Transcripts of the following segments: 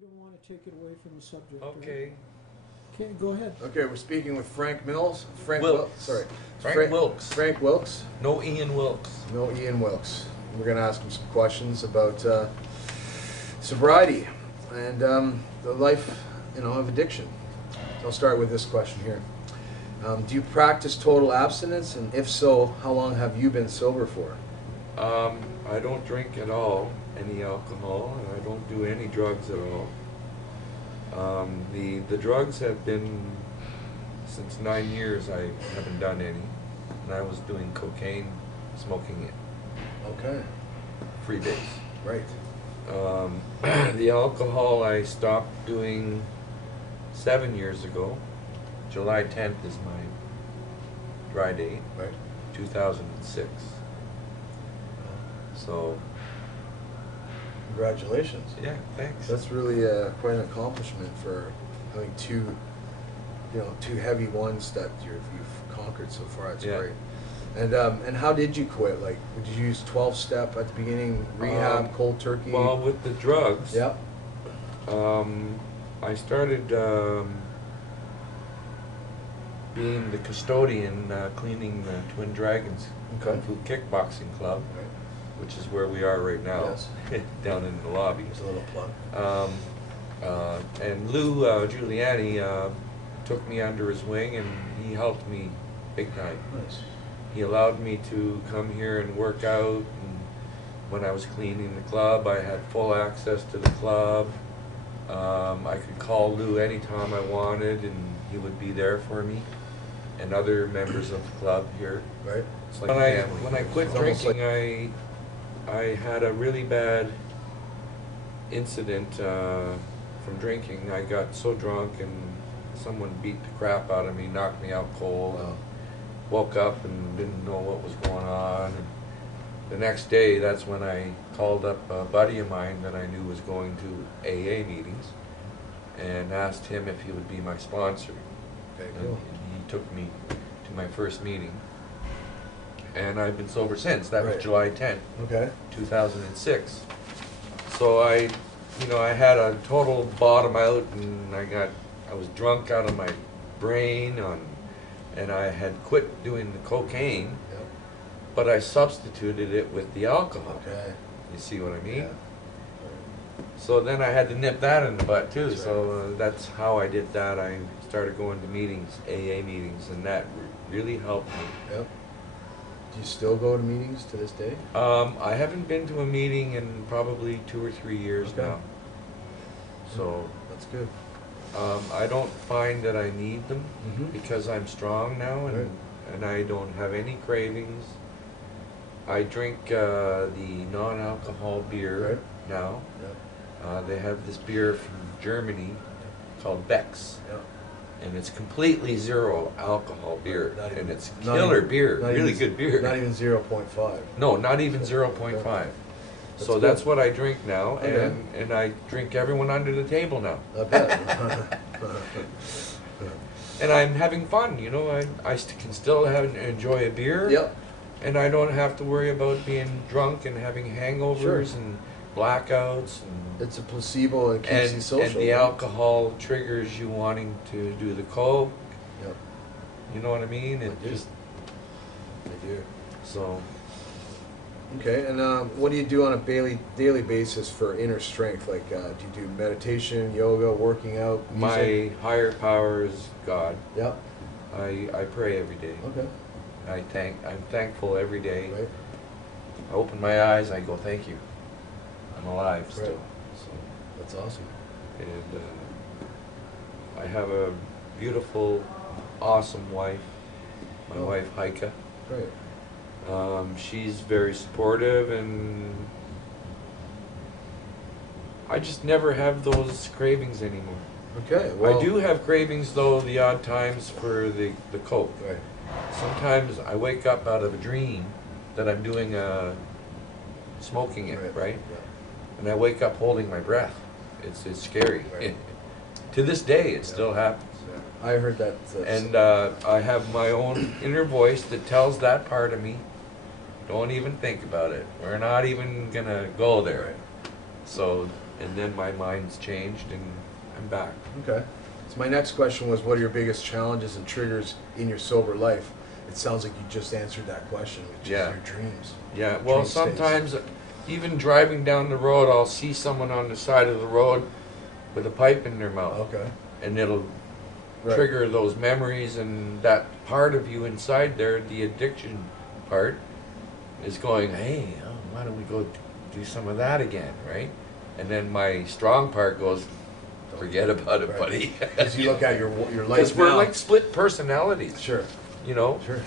We don't want to take it away from the subject. Okay. Okay, go ahead. Okay, we're speaking with Frank Mills. Wilks. Sorry. Frank Wilks. Frank Wilks. No Ian Wilks. No Ian Wilks. We're going to ask him some questions about sobriety and the life, of addiction. So I'll start with this question here. Do you practice total abstinence? And if so, how long have you been sober for? I don't drink at all, any alcohol, and I don't do any drugs at all. The drugs have been, since 9 years I haven't done any, and I was doing cocaine, smoking it. Okay. Free base. Right. The alcohol I stopped doing 7 years ago. July 10th is my dry date. Right. 2006. So. Congratulations. Yeah, thanks. That's really quite an accomplishment for having two heavy ones that you've conquered so far. It's great. And how did you quit? Like, did you use 12-step at the beginning, rehab, cold turkey? Well, with the drugs, yep. I started being the custodian, cleaning the Twin Dragons Kung Fu Kickboxing Club, which is where we are right now, yes. down in the lobby. There's a little plug. And Lou Giuliani took me under his wing, and he helped me big time. Nice. He allowed me to come here and work out, and when I was cleaning the club, I had full access to the club. I could call Lou anytime I wanted, and he would be there for me, and other members of the club here. Right. It's like when I quit drinking, I had a really bad incident from drinking. I got so drunk, and someone beat the crap out of me, knocked me out cold. Wow. Woke up and didn't know what was going on. And the next day, that's when I called up a buddy of mine that I knew was going to AA meetings, and asked him if he would be my sponsor. Okay, and cool. he took me to my first meeting, and I've been sober since. That was Right. July 10th, Okay. 2006. So I had a total bottom out, and I was drunk out of my brain and I had quit doing the cocaine, Yep. but I substituted it with the alcohol. Okay. You see what I mean? Yeah. So then I had to nip that in the butt too. That's So that's how I did that. I started going to meetings, AA meetings, and that really helped me. Yep. Do you still go to meetings to this day? I haven't been to a meeting in probably 2 or 3 years Okay. now. So That's good. I don't find that I need them Mhm. because I'm strong now, and Right. and I don't have any cravings. I drink the non-alcohol beer Right. now. Yep. They have this beer from Germany called Beck's, Yep. and it's completely zero alcohol beer, Not even- and it's not killer even- beer, not really even- good beer. Not even 0.5. No, not even 0.5. That's So good. that's what I drink now, Okay. and I drink everyone under the table now. I bet. And I'm having fun, I can still enjoy a beer. Yep. And I don't have to worry about being drunk and having hangovers Sure. and blackouts. And, It's a placebo and keeps you social. and the right? alcohol triggers you wanting to do the coke. Yep. You know what I mean? It I do. just, They do. so, Okay, and what do you do on a daily basis for inner strength? Like, do you do meditation, yoga, working out, music? my higher power is God. Yep. I pray every day. Okay. I'm thankful every day. Right. I open my eyes, I go, thank you. I'm alive still. Right. So, That's awesome. and I have a beautiful, awesome wife. My Oh. wife, Heike. Great. She's very supportive, and I just never have those cravings anymore. Okay. Well, I do have cravings, though, the odd times for the coke. Right. Sometimes I wake up out of a dream that I'm doing smoking it, right? Yeah. And I wake up holding my breath. It's scary. Right. To this day, it still happens. Yeah. I heard that. And I have my own inner voice that tells that part of me, don't even think about it. We're not even gonna go there. Right. So and then my mind's changed and I'm back. Okay. So my next question was, what are your biggest challenges and triggers in your sober life? It sounds like you just answered that question, which is your dreams. Yeah, well, Dream states. sometimes even driving down the road, I'll see someone on the side of the road with a pipe in their mouth. Okay. And it'll trigger those memories, and that part of you inside there, the addiction part, is going, hey, why don't we go do some of that again, right? And then my strong part goes, forget about it, buddy. Because you look at your life now. Because we're like split personalities. Sure. You know? Sure.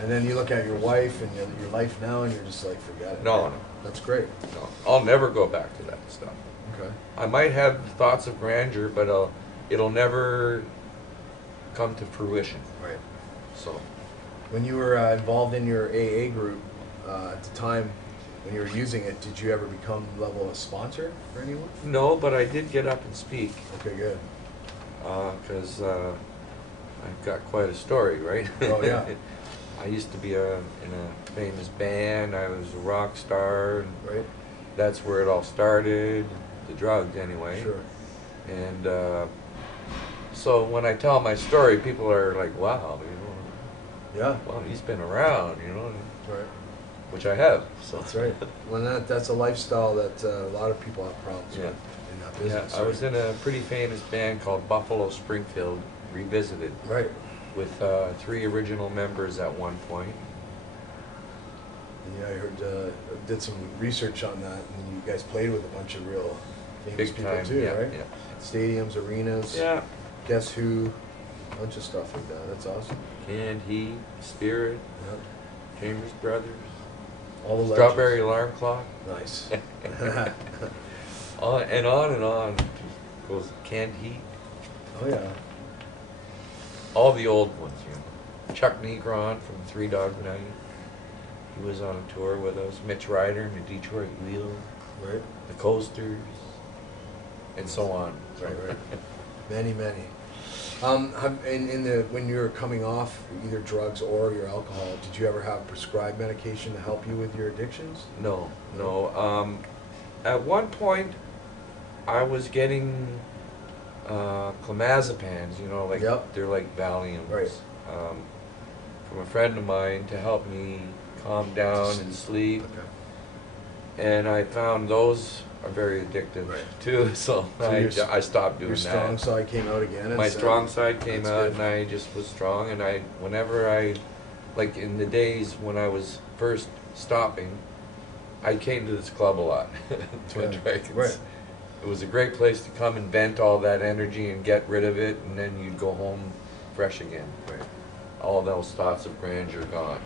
And then you look at your wife and your life now, and you're just like, forget it. No, no. That's great. No, I'll never go back to that stuff. Okay. I might have thoughts of grandeur, but it'll never come to fruition. Right. So, when you were involved in your AA group at the time, when you were using it, did you ever become level of a sponsor for anyone? no, but I did get up and speak. Okay, good. Because I've got quite a story, right? Oh, yeah. I used to be in a famous band. I was a rock star. And Right. that's where it all started, the drugs anyway. Sure. And so when I tell my story, people are like, wow, you know, Yeah. well, he's been around, you know, Right. which I have. So. That's right. Well, that's a lifestyle that a lot of people have problems Yeah. with in that Yeah, business. I was in a pretty famous band called Buffalo Springfield Revisited Right. with 3 original members at one point. Yeah, I heard, did some research on that, and you guys played with a bunch of real famous Big people time, too, yeah, right? yeah. Stadiums, arenas, Yeah. Guess Who, a bunch of stuff like that. That's awesome. Canned Heat, Spirit, Yeah. Chambers Brothers, All the legends. Strawberry Alarm Clock, Nice. on and on and on. Goes Canned Heat, Oh yeah. all the old ones, you know. Chuck Negron from Three Dog Night. He was on a tour with us. Mitch Ryder and the Detroit Wheel, Right. the Coasters, and so on. Right. Right. Many. When you were coming off either drugs or your alcohol, did you ever have prescribed medication to help you with your addictions? No. At one point, I was getting clonazepams, you know, like they're like Valiums, Right. from a friend of mine to help me calm down and sleep. Okay. And I found those are very addictive too, so I stopped doing your that. strong side came out again. My strong side came that's out, good. and I just was strong. And whenever I, like in the days when I was first stopping, I came to this club a lot, Twin Dragons. Right. It was a great place to come and vent all that energy and get rid of it, and then you'd go home fresh again. Right. All those thoughts of grandeur gone,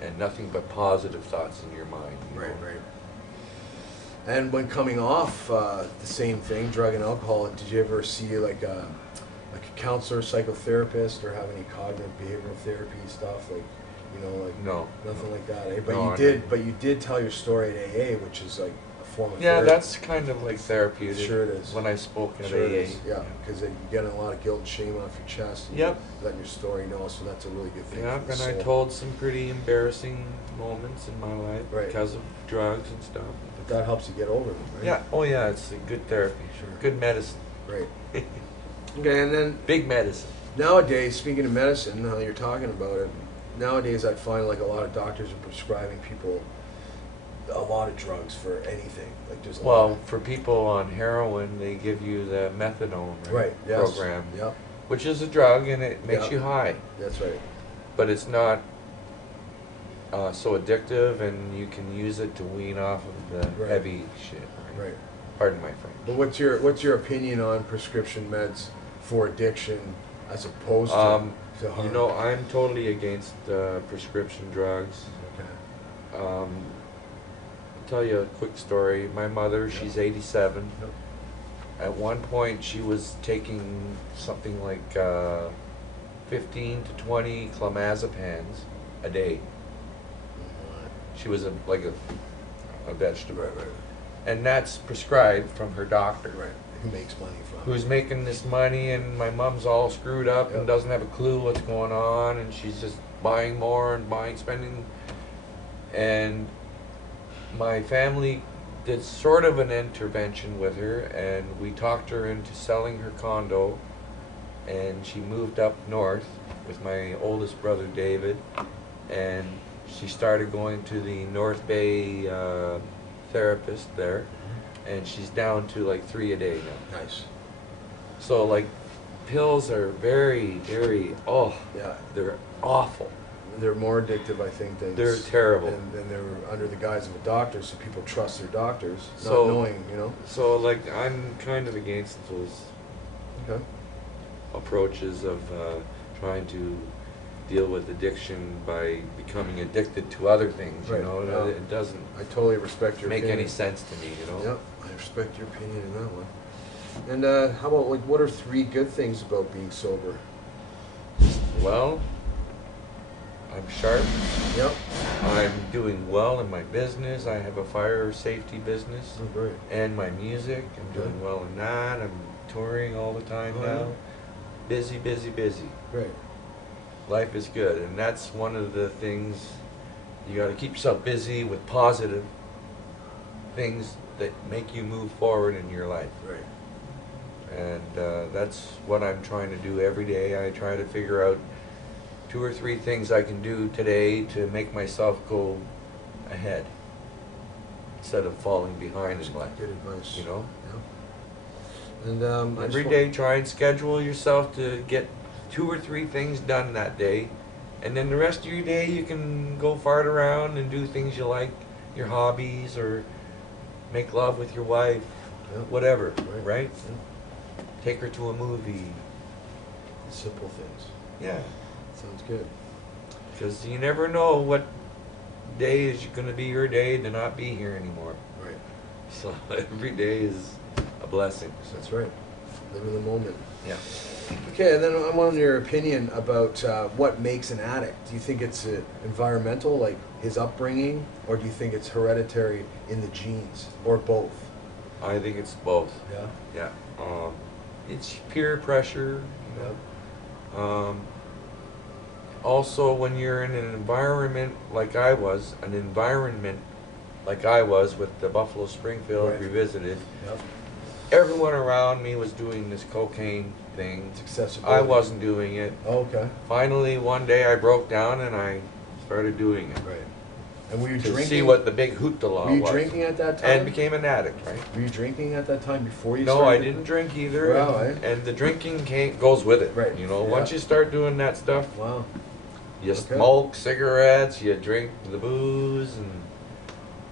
and nothing but positive thoughts in your mind. You know? Right. And when coming off the same thing, drug and alcohol, did you ever see like a counselor, psychotherapist, or have any cognitive behavioral therapy stuff, like, you know, like No. nothing like that? Eh? But No, you did tell your story at AA, which is like a form of Yeah, therapy. that's kind of like therapeutic. Sure it is. When I spoke at Sure it AA. is. Yeah, because you get a lot of guilt and shame off your chest. And Yep. letting your story know, so that's a really good thing. Yeah, for the and I soul. told some pretty embarrassing moments in my life Right. because of drugs and stuff. But that helps you get over them, right? Yeah. Oh yeah, it's a good therapy. Sure. Good medicine. Right. Okay, and then Big medicine. nowadays, speaking of medicine, now you're talking about it, nowadays I find like a lot of doctors are prescribing people a lot of drugs for anything. Like just a lot Well, of, for people on heroin, they give you the methadone right, yes. program, Yep, which is a drug and it makes Yeah. you high, that's right. but it's not so addictive, and you can use it to wean off of the Right. heavy shit. Right. Pardon my French. But what's your opinion on prescription meds for addiction as opposed to harm? You know, I'm totally against prescription drugs. Okay. I'll tell you a quick story. My mother, she's 87. Yep. At one point, she was taking something like 15 to 20 clonazepams a day. She was like a vegetable. Right. And that's prescribed from her doctor. Right. Who makes money from? Who's making this money, and my mom's all screwed up and doesn't have a clue what's going on, and she's just buying more and spending. And my family did sort of an intervention with her, and we talked her into selling her condo, and she moved up north with my oldest brother David, and she started going to the North Bay therapist there, and she's down to like 3 a day now. Nice. So like pills are very, very, Yeah. they're awful. They're more addictive, I think, than They're terrible. And they're under the guise of a doctor, so people trust their doctors, So- not knowing, you know. So like I'm kind of against those Okay. approaches of trying to deal with addiction by becoming addicted to other things, you Right, know. yeah. It doesn't I totally respect your make opinion. any sense to me, you know. Yep, I respect your opinion in that one. And how about, like, what are 3 good things about being sober? Well, I'm sharp. Yep. I'm doing well in my business. I have a fire safety business Oh, great. and my music. I'm doing Good. well in that. I'm touring all the time Oh, now. yeah. Busy, busy, busy. Great. Life is good, and that's one of the things. You got to keep yourself busy with positive things that make you move forward in your life. Great. And that's what I'm trying to do every day. I try to figure out 2 or 3 things I can do today to make myself go ahead instead of falling behind in life. Good advice. You know, Yeah. And I every just day try and schedule yourself to get 2 or 3 things done that day, and then the rest of your day you can go fart around and do things you like, your hobbies, or make love with your wife, Yeah. whatever, Right. right? Yeah. Take her to a movie. Simple things. Yeah. Sounds good. Because you never know what day is going to be your day to not be here anymore. Right. So every day is a blessing. So, That's right. Live in the moment. yeah. Okay, and then I want your opinion about what makes an addict. Do you think it's environmental, like his upbringing, or do you think it's hereditary in the genes, or both? I think it's both. Yeah. Yeah. It's peer pressure. You know. Also, when you're in an environment like I was, with the Buffalo Springfield Right. Revisited, Yep. everyone around me was doing this cocaine thing. It's accessibility. I wasn't doing it. Oh, okay. Finally, one day I broke down and I started doing it. Right. And were you To drinking? see what the big hoopla Were you was. drinking at that time? And became an addict, right? Were you drinking at that time before you No, started? I didn't drink either. Wow, And the drinking goes with it. Right. You know, Yeah. once you start doing that stuff, Wow. you Okay. smoke cigarettes, you drink the booze, and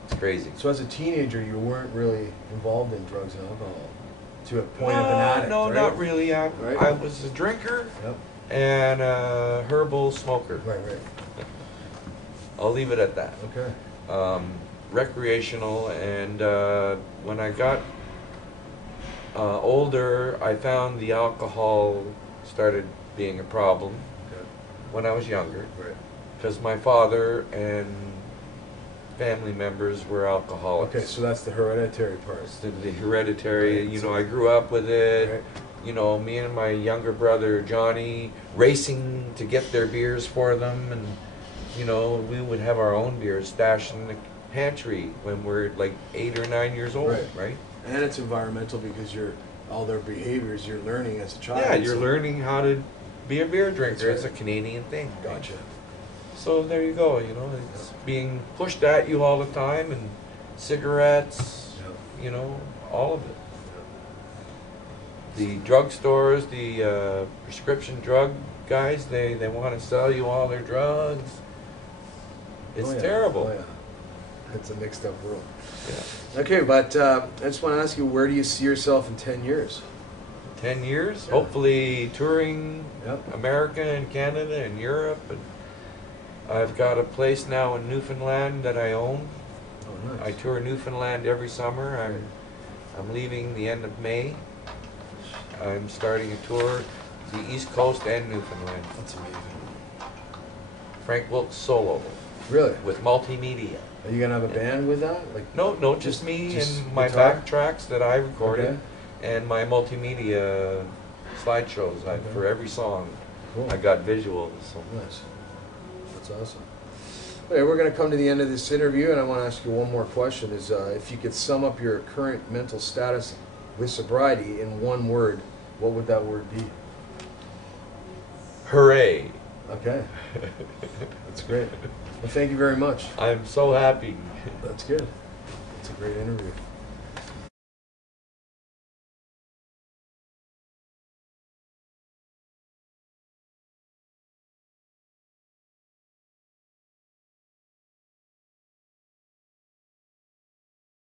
it's crazy. So as a teenager, you weren't really involved in drugs and alcohol to a point of an addict, No, right? not really. I Right. was a drinker Yep. and a herbal smoker. Right, right. I'll leave it at that. Okay. Recreational, and when I got older, I found the alcohol started being a problem Okay. when I was younger, Right. because my father and family members were alcoholics. Okay, so that's the hereditary part. It's the hereditary, Right, you so- know, I grew up with it. Right. You know, me and my younger brother Johnny racing to get their beers for them, and you know, we would have our own beers stashed in the pantry when we're like 8 or 9 years old, Right. right? And it's environmental because all their behaviors you're learning as a child. Yeah, you're so- learning how to be a beer drinker. That's It's a right. Canadian thing. right? Gotcha. So there you go, you know, it's being pushed at you all the time, and cigarettes, Yeah. you know, all of it. The drugstores, the prescription drug guys, they want to sell you all their drugs. It's Oh, yeah. terrible. Oh, yeah. It's a mixed up world. Yeah. Okay, but I just want to ask you, where do you see yourself in 10 years? 10 years, Yeah. hopefully touring Yep. America and Canada and Europe. And I've got a place now in Newfoundland that I own. Oh, nice. I tour Newfoundland every summer. I'm leaving the end of May. I'm starting a tour the East Coast and Newfoundland. That's amazing. Frank Wilks solo Really? with multimedia. Are you gonna have a band with that? Like No, just me just and my guitar? back tracks that I recorded, Okay. and my multimedia slideshows. Okay. For every song, Cool. I got visuals. So. Nice. That's awesome. Okay, we're going to come to the end of this interview, and I want to ask you one more question. Is if you could sum up your current mental status with sobriety in one word, what would that word be? Hooray! Okay. That's great. Well, thank you very much. I'm so happy. That's good. It's a great interview.